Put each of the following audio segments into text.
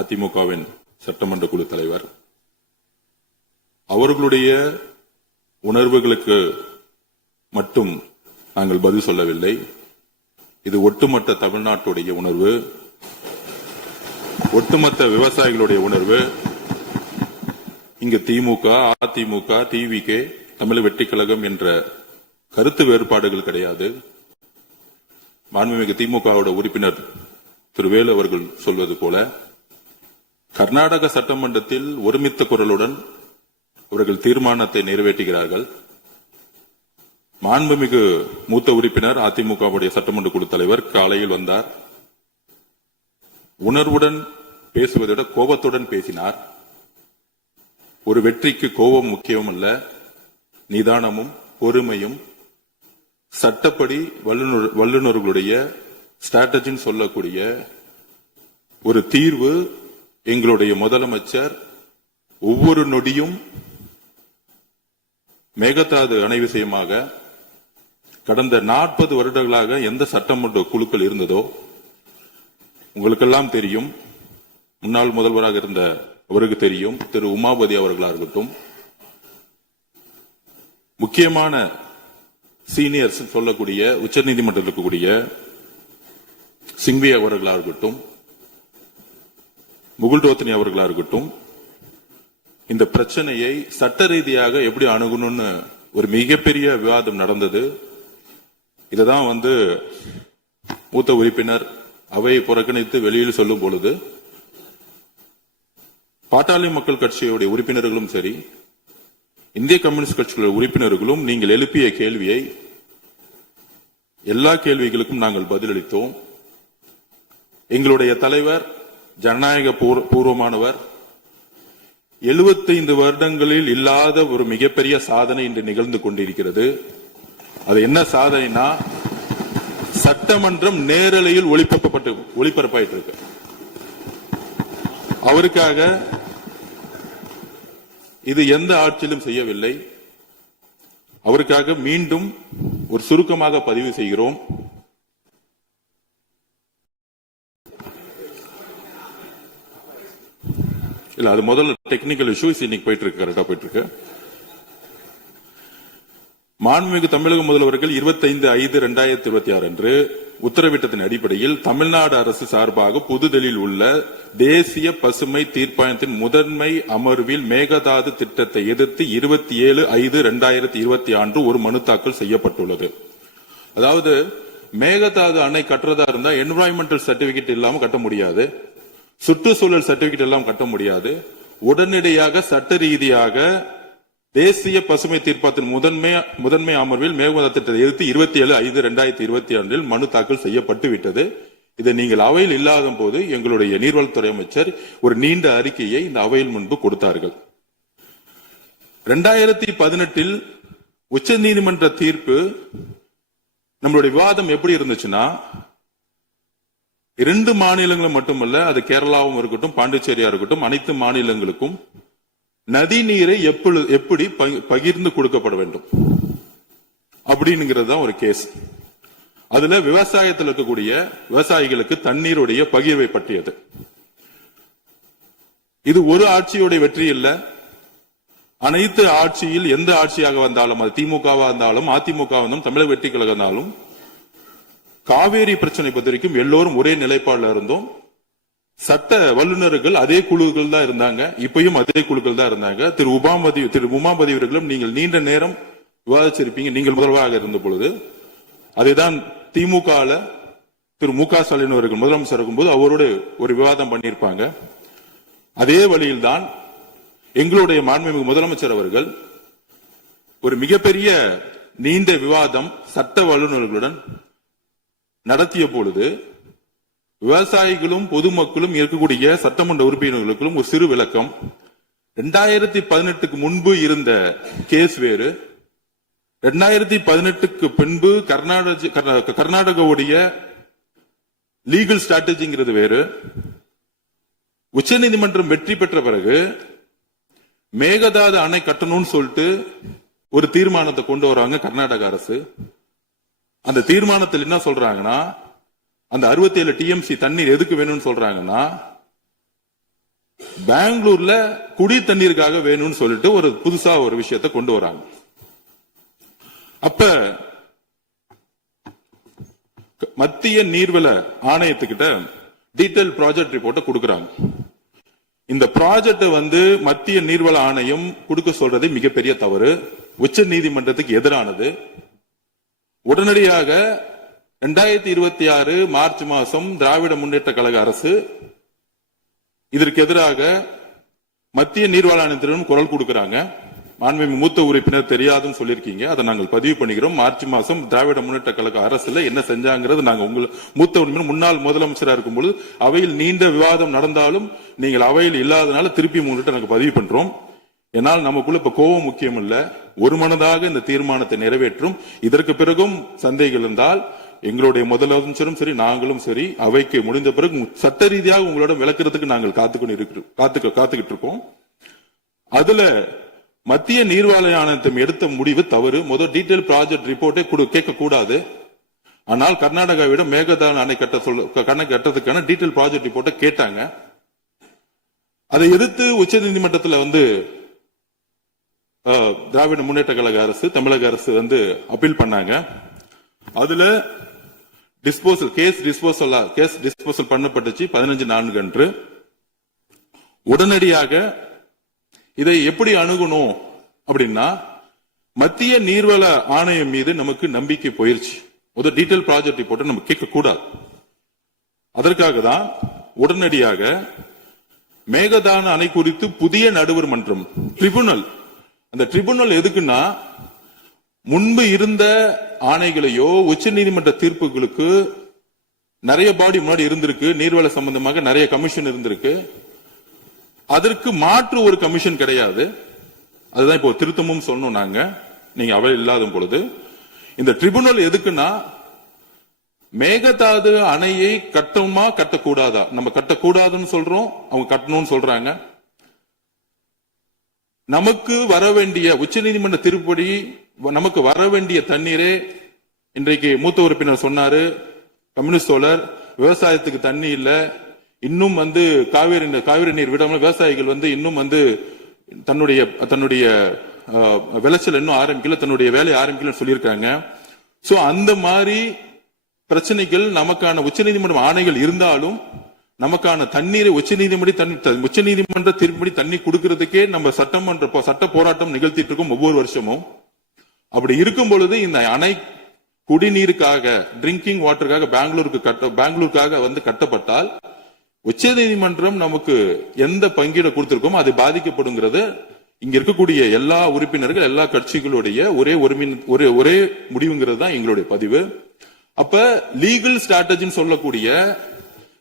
அதிமுகவின் சட்டமன்ற குழு தலைவர். அவர்களுடைய உணர்வுகளுக்கு மட்டும் நாங்கள் பதில் சொல்லவில்லை. இது ஒட்டுமொத்த தமிழ்நாட்டுடைய உணர்வு, ஒட்டுமொத்த விவசாயிகளுடைய உணர்வு. இங்கு திமுக, அதிமுக, டிவிகே, தமிழ் வெற்றிக் கழகம் என்ற கருத்து வேறுபாடுகள் கிடையாது. மாண்புமிகு திமுகவோட உறுப்பினர் திரு வேலு அவர்கள் சொல்வது போல கர்நாடக சட்டமன்றத்தில் ஒருமித்த குரலுடன் அவர்கள் தீர்மானத்தை நிறைவேற்றுகிறார்கள். மாண்புமிகு மூத்த உறுப்பினர் அதிமுகவுடைய சட்டமன்ற குழு தலைவர் காலையில் வந்தார். உணர்வுடன் பேசுவதை விட கோபத்துடன் பேசினார். ஒரு வெற்றிக்கு கோபம் முக்கியம் அல்ல, நிதானமும் பொறுமையும் சட்டப்படி வல்லுநர்களுடைய ஸ்ட்ராட்டஜின்னு சொல்லக்கூடிய ஒரு தீர்வு. எங்களுடைய முதலமைச்சர் ஒவ்வொரு நொடியும் மேகதாது அணை விஷயமாக கடந்த 40 வருடங்களாக எந்த சட்டமன்ற குழுக்கள் இருந்ததோ உங்களுக்கெல்லாம் தெரியும். முன்னாள் முதல்வராக இருந்த அவருக்கு தெரியும். திரு உமாபதி அவர்களாக இருக்கட்டும், முக்கியமான சீனியர்ஸ் சொல்லக்கூடிய உச்சநீதிமன்றத்தில் இருக்கக்கூடிய சிங்வி அவர்களாக இருக்கட்டும், முகுல் ரோத்தனி அவர்களாக இருக்கட்டும், இந்த பிரச்சனையை சட்ட ரீதியாக எப்படி அணுகணும்னு ஒரு மிகப்பெரிய விவாதம் நடந்தது. இததான் மூத்த உறுப்பினர் அவையை புறக்கணித்து வெளியில் சொல்லும் பொழுது பாட்டாளி மக்கள் கட்சியுடைய உறுப்பினர்களும் சரி, இந்திய கம்யூனிஸ்ட் கட்சியுடைய உறுப்பினர்களும் நீங்கள் எழுப்பிய கேள்வியை எல்லா கேள்விகளுக்கும் நாங்கள் பதிலளித்தோம். எங்களுடைய தலைவர் ஜனநாயக பூர்வமானவர். 75 வருடங்களில் இல்லாத ஒரு மிகப்பெரிய சாதனை இன்று நிகழ்ந்து கொண்டிருக்கிறது. அது என்ன சாதனைனா, சட்டமன்றம் நேரலையில் ஒளிபரப்பாயிட்டு இருக்கு. அவருக்காக இது எந்த ஆட்சியிலும் செய்யவில்லை. அவருக்காக மீண்டும் ஒரு சுருக்கமாக பதிவு செய்கிறோம். இல்ல, அது முதல்ல டெக்னிக்கல் இஷ்யூஸ் இன்னைக்கு போயிட்டு இருக்கு, கரெக்டா போயிட்டு இருக்கு. மாண்புமிகு தமிழக முதல்வர்கள் 25/5/2026 அன்று உத்தரவிட்டதன் அடிப்படையில் தமிழ்நாடு அரசு சார்பாக புதுதில்லியில் உள்ள தேசிய பசுமை தீர்ப்பாயத்தின் முதன்மை அமர்வில் மேகதாது திட்டத்தை எதிர்த்து 27/5/2026 ஒரு மனு தாக்கல் செய்யப்பட்டுள்ளது. அதாவது மேகதாது அணை கட்டுறதா இருந்தா என்விரான்மெண்டல் சர்டிபிகேட் இல்லாம கட்ட முடியாது, சுற்றுச்சூழல் சர்டிபிகேட் எல்லாம் கட்ட முடியாது. உடனடியாக சட்ட ரீதியாக தேசிய பசுமை தீர்ப்பாயத்தின் முதன்மை அமர்வில் மேகதாது திட்டத்தை எதிர்த்து 27/5/2026 மனு தாக்கல் செய்யப்பட்டு விட்டது. இதை நீங்கள் அவையில் இல்லாத போது எங்களுடைய நீர்வளத்துறை அமைச்சர் ஒரு நீண்ட அறிக்கையை இந்த அவையில் முன்பு கொடுத்தார்கள். 2018 உச்ச நீதிமன்ற தீர்ப்பு நம்மளுடைய விவாதம் எப்படி இருந்துச்சுன்னா, 2 மாநிலங்களும் மட்டுமல்ல, அது கேரளாவும் இருக்கட்டும், பாண்டிச்சேரியா இருக்கட்டும், அனைத்து மாநிலங்களுக்கும் நதி நீரை எப்படி பகிர்ந்து கொடுக்கப்பட வேண்டும் அப்படிங்கிறது ஒரு கேஸ். அதுல விவசாயத்தில் இருக்கக்கூடிய விவசாயிகளுக்கு தண்ணீருடைய பகிர்வை பற்றியது. இது ஒரு ஆட்சியுடைய வெற்றி இல்ல. அனைத்து ஆட்சியில் எந்த ஆட்சியாக வந்தாலும், அது திமுகவா இருந்தாலும் அதிமுக வந்தாலும் தமிழக வெற்றி கழகம் இருந்தாலும், காவேரி பிரச்சனை பத்திரிக்கும் எல்லோரும் ஒரே நிலைப்பாடுல இருந்தோம். சட்ட வல்லுநர்கள் அதே குழுக்கள் தான் இருந்தாங்க, இப்பயும் அதே குழுக்கள் தான் இருந்தாங்க. திரு உமாபதி அவர்களும் நீங்கள் நீண்ட நேரம் விவாதிச்சிருப்பீங்க, நீங்கள் முதல்வராக இருந்த பொழுது. அதைதான் திமுக திரு மு.க. ஸ்டாலின் அவர்கள் முதலமைச்சர் இருக்கும்போது அவரோடு ஒரு விவாதம் பண்ணியிருப்பாங்க. அதே வழியில்தான் எங்களுடைய மாண்புமிகு முதலமைச்சர் அவர்கள் ஒரு மிகப்பெரிய நீண்ட விவாதம் சட்ட வல்லுநர்களுடன் நடத்திய பொழுது விவசாயிகளும் பொதுமக்களும் இருக்கக்கூடிய சட்டமன்ற உறுப்பினர்களுக்கும் ஒரு சிறு விளக்கம். 2018 முன்பு இருந்த கேஸ் வேறு, 2018 பின்பு கர்நாடகாவுடைய லீகல் ஸ்ட்ராட்டஜிங்கிறது வேறு. உச்சநீதிமன்றம் வெற்றி பெற்ற பிறகு மேகதாது அணை கட்டணும்னு சொல்லிட்டு ஒரு தீர்மானத்தை கொண்டு வராங்க கர்நாடக அரசு. அந்த தீர்மானத்தில் என்ன சொல்றாங்கன்னா, அந்த 67 TMC தண்ணீர் எதுக்கு வேணும்னு சொல்றாங்கன்னா, பெங்களூர்ல குடி தண்ணீருக்காக வேணும்னு சொல்லிட்டு ஒரு புதுசா ஒரு விஷயத்தை கொண்டு வராங்க. அப்ப மத்திய நீர்வள ஆணையத்துக்கிட்ட டீடைல் ப்ராஜெக்ட் ரிப்போர்ட்டை கொடுக்கறாங்க. இந்த ப்ராஜெக்ட் மத்திய நீர்வள ஆணையம் கொடுக்க சொல்றது மிகப்பெரிய தவறு, உச்ச நீதிமன்றத்துக்கு எதிரானது. உடனடியாக 2026 மார்ச் மாசம் திராவிட முன்னேற்ற கழக அரசு இதற்கு எதிராக மத்திய நீர்வள ஆணையத்திடம் குரல் கொடுக்கிறாங்க. மாண்புமிகு மூத்த உறுப்பினர் தெரியாதுன்னு சொல்லியிருக்கீங்க, அதை நாங்கள் பதிவு பண்ணிக்கிறோம். மார்ச் மாசம் திராவிட முன்னேற்ற கழக அரசுல என்ன செஞ்சாங்கிறது நாங்கள் மூத்த உறுப்பினர் முன்னாள் முதலமைச்சராக இருக்கும்போது அவையில் நீண்ட விவாதம் நடந்தாலும் நீங்கள் அவையில் இல்லாதனால திருப்பி முன்னிட்டு நாங்கள் பதிவு பண்றோம். என்னால் நமக்குள்ள இப்ப கோபம் முக்கியம் இல்ல, ஒரு மனதாக இந்த தீர்மானத்தை நிறைவேற்றும். இதற்கு பிறகும் சந்தேகம் இருந்தால் எங்களுடைய முதலமைச்சரும் சரி நாங்களும் சரி அவைக்கு முடிந்த பிறகு சட்ட ரீதியாக உங்களோட விளக்குறதுக்கு நாங்கள் காத்துக்கிட்டு இருக்கோம். அதுல மத்திய நீர்வள ஆணையத்தை எடுத்த முடிவு தவறு. முதல் டீடைல் ப்ராஜெக்ட் ரிப்போர்ட்டே கேட்க கூடாது. ஆனால் கர்நாடகாவிடம் மேகதாது அணை கட்டதுக்கான டீடைல் ப்ராஜெக்ட் ரிப்போர்ட்டை கேட்டாங்க. அதை எதிர்த்து உச்ச நீதிமன்றத்தில் திராவிட முன்னேற்ற கழக அரசு தமிழக அரசு அப்பீல் பண்ணாங்க. அதுல கேஸ் டிஸ்போசல் பண்ணப்பட்டுச்சு 15/4 அன்று. உடனடியாக இதை எப்படி அணுகணும் அப்படின்னா மத்திய நீர்வள ஆணையம் மீது நமக்கு நம்பிக்கை போயிருச்சு. ஒரு டீடைல் ப்ராஜெக்ட் ரிப்போர்ட் நம்ம கேட்க கூடாது. அதற்காக தான் உடனடியாக மேகதாது அணை குறித்து புதிய நடுவர் மன்றம் ட்ரிபுனல், அந்த ட்ரிபுனல் எதுக்குன்னா முன்பு இருந்த ஆணைகளையோ உச்ச நீதிமன்ற தீர்ப்புகளுக்கு நிறைய பாடி முன்னாடி இருந்திருக்கு, நீர்வள சம்பந்தமாக நிறைய கமிஷன் இருந்திருக்கு. அதற்கு மாற்று ஒரு கமிஷன் கிடையாது. அதுதான் இப்போ திருத்தமும் சொன்னோம் நாங்க, நீங்க அவை இல்லாத பொழுது. இந்த ட்ரிபுனல் எதுக்குன்னா மேகதாது அணையை கட்டணுமா கட்டக்கூடாதா, நம்ம கட்டக்கூடாதுன்னு சொல்றோம், அவங்க கட்டணும்னு சொல்றாங்க. நமக்கு வர வேண்டிய உச்ச நீதிமன்ற திருப்படி நமக்கு வர வேண்டிய தண்ணீரே இன்றைக்கு மூத்த உறுப்பினர் சொன்னாரு, கம்யூனிஸ்ட் தோழர், விவசாயத்துக்கு தண்ணி இல்ல, இன்னும் காவிரி நீர் விடாமல் விவசாயிகள் இன்னும் தன்னுடைய விளைச்சல் இன்னும் ஆரம்பிக்கல, தன்னுடைய வேலையை ஆரம்பிக்கல சொல்லியிருக்காங்க. சோ அந்த மாதிரி பிரச்சனைகள் நமக்கான உச்சநீதிமன்ற ஆணைகள் இருந்தாலும் நமக்கான தண்ணீரை உச்சநீதிமன்ற தீர்ப்படி தண்ணி கொடுக்கறதுக்கே நம்ம சட்ட போராட்டம் நிகழ்த்திட்டு இருக்கோம் ஒவ்வொரு வருஷமும். அப்படி இருக்கும் பொழுது இந்த அணை குடிநீருக்காக ட்ரிங்கிங் வாட்டருக்காக பெங்களூருக்காக கட்டப்பட்டால் உச்ச நீதிமன்றம் நமக்கு எந்த பங்கீடு கொடுத்திருக்கோம் அது பாதிக்கப்படுங்கிறது இங்க இருக்கக்கூடிய எல்லா உறுப்பினர்கள் எல்லா கட்சிகளுடைய ஒரே முடிவுங்கிறது தான் எங்களுடைய பதிவு. அப்ப லீகல் ஸ்ட்ராட்டஜின்னு சொல்லக்கூடிய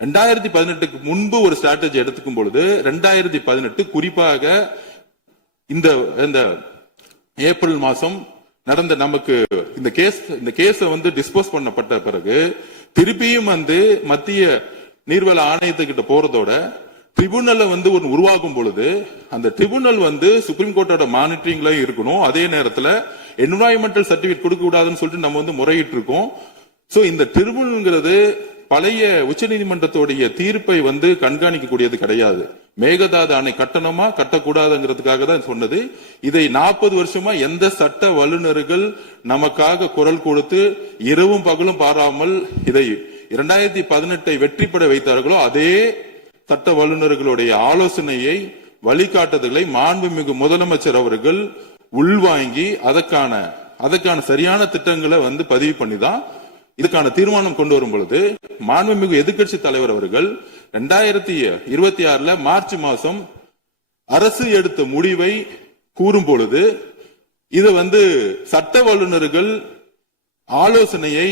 2018க்கு முன்பு ஒரு ஸ்ட்ராட்டஜி எடுத்துக்கும் பொழுது 2018 குறிப்பாக இந்த ஏப்ரல் மாசம் நடந்த நமக்கு இந்த கேஸ் டிஸ்போஸ் பண்ணப்பட்ட பிறகு திருப்பியும் மத்திய நீர்வள ஆணையத்துக்கிட்ட போறதோட ட்ரிபுனல் ஒரு உருவாக்கும் பொழுது அந்த ட்ரிபுனல் சுப்ரீம் கோர்ட்டோட மானிட்டரிங்ல இருக்கணும். அதே நேரத்தில் என்விரான்மெண்டல் சர்டிபிகேட் கொடுக்க கூடாதுன்னு சொல்லிட்டு நம்ம முறையிட்டு இருக்கோம். சோ இந்த ட்ரிபுனல்ங்கிறது பழைய உச்ச நீதிமன்றத்துடைய தீர்ப்பை கண்காணிக்க கூடியது கிடையாது. மேகதாது அணை கட்டணமா கட்டக்கூடாதுங்கிறதுக்காக தான் சொன்னது. இதை 40 வருஷமா எந்த சட்ட வல்லுநர்கள் நமக்காக குரல் கொடுத்து இரவும் பகலும் பாராமல் இதை 2018 வெற்றி பெற வைத்தார்களோ அதே சட்ட வல்லுநர்களுடைய ஆலோசனையை வழிகாட்டுதலை மாண்புமிகு முதலமைச்சர் அவர்கள் உள்வாங்கி அதற்கான சரியான திட்டங்களை பதிவு பண்ணிதான் இதுக்கான தீர்மானம் கொண்டு வரும் பொழுது மாண்புமிகு எதிர்க்கட்சி தலைவர் அவர்கள் 2026 மார்ச் மாசம் அரசு எடுத்த முடிவை கூறும் பொழுது இது சட்ட வல்லுநர்கள் ஆலோசனையை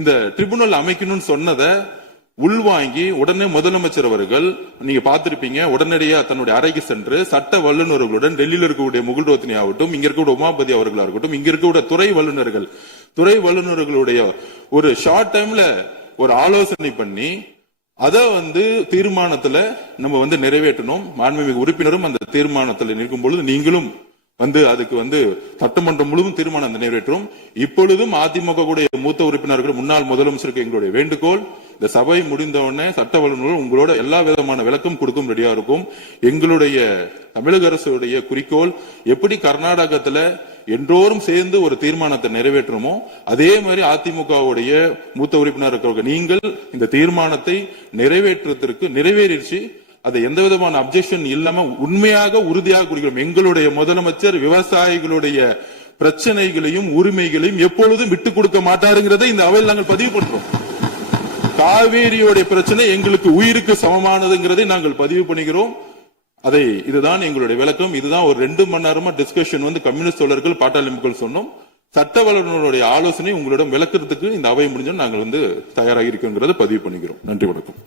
இந்த ட்ரிபுனல் அமைக்கணும்னு சொன்னதை உள்வாங்கி உடனே முதலமைச்சர் அவர்கள் நீங்க பார்த்திருப்பீங்க உடனடியா தன்னுடைய அறைக்கு சென்று சட்ட வல்லுநர்களுடன் டெல்லியில் இருக்கக்கூடிய முகுல் ரோத்னி ஆகட்டும், இங்க இருக்கக்கூடிய உமாபதி அவர்களா இருக்கட்டும், இங்க இருக்கக்கூடிய துறை வல்லுநர்களுடைய ஒரு ஷார்ட் டைம்ல ஒரு ஆலோசனை பண்ணி அதை தீர்மானத்துல நம்ம நிறைவேற்றணும். மாண்புமிகு உறுப்பினரும் அந்த தீர்மானத்தில் நிற்கும் பொழுது நீங்களும் அதுக்கு சட்டமன்றம் முழுவதும் தீர்மானம் நிறைவேற்றும். இப்பொழுதும் அதிமுக கூடிய மூத்த உறுப்பினர்கள் முன்னாள் முதலமைச்சருக்கு எங்களுடைய வேண்டுகோள், இந்த சபை முடிந்த உடனே சட்ட வல்லுநர்கள் உங்களோட எல்லா விதமான விளக்கம் கொடுக்கும் ரெடியா இருக்கும். எங்களுடைய தமிழக அரசுடைய குறிக்கோள் எப்படி கர்நாடகத்துல என்றோரும் சேர்ந்து ஒரு தீர்மானத்தை நிறைவேற்றுமோ அதே மாதிரி அதிமுகவுடைய மூத்த உறுப்பினர் இருக்கிறவங்க நீங்கள் இந்த தீர்மானத்தை நிறைவேறிச்சு அதை எந்த விதமான அப்ஜெக்ஷன் இல்லாம உண்மையாக உறுதியாக குடிக்கிறோம். எங்களுடைய முதலமைச்சர் விவசாயிகளுடைய பிரச்சனைகளையும் உரிமைகளையும் எப்பொழுதும் விட்டுக் கொடுக்க மாட்டாருங்கிறதை இந்த அவையில் நாங்கள் பதிவு பண்றோம். காவேரியோட பிரச்சனை எங்களுக்கு உயிருக்கு சமமானதுங்கிறதை நாங்கள் பதிவு பண்ணுகிறோம். இதுதான் எங்களுடைய விளக்கம். இதுதான் ஒரு 2 மணி நேரமா டிஸ்கஷன் கம்யூனிஸ்ட் தோழர்கள் பாட்டாளி மக்கள் சொன்னோம். சட்ட வல்லுநருடைய ஆலோசனை உங்களிடம் விளக்குறதுக்கு இந்த அவை முடிஞ்சோம் நாங்கள் தயாராக இருக்கிறோங்கிறத பதிவு பண்ணிக்கிறோம். நன்றி, வணக்கம்.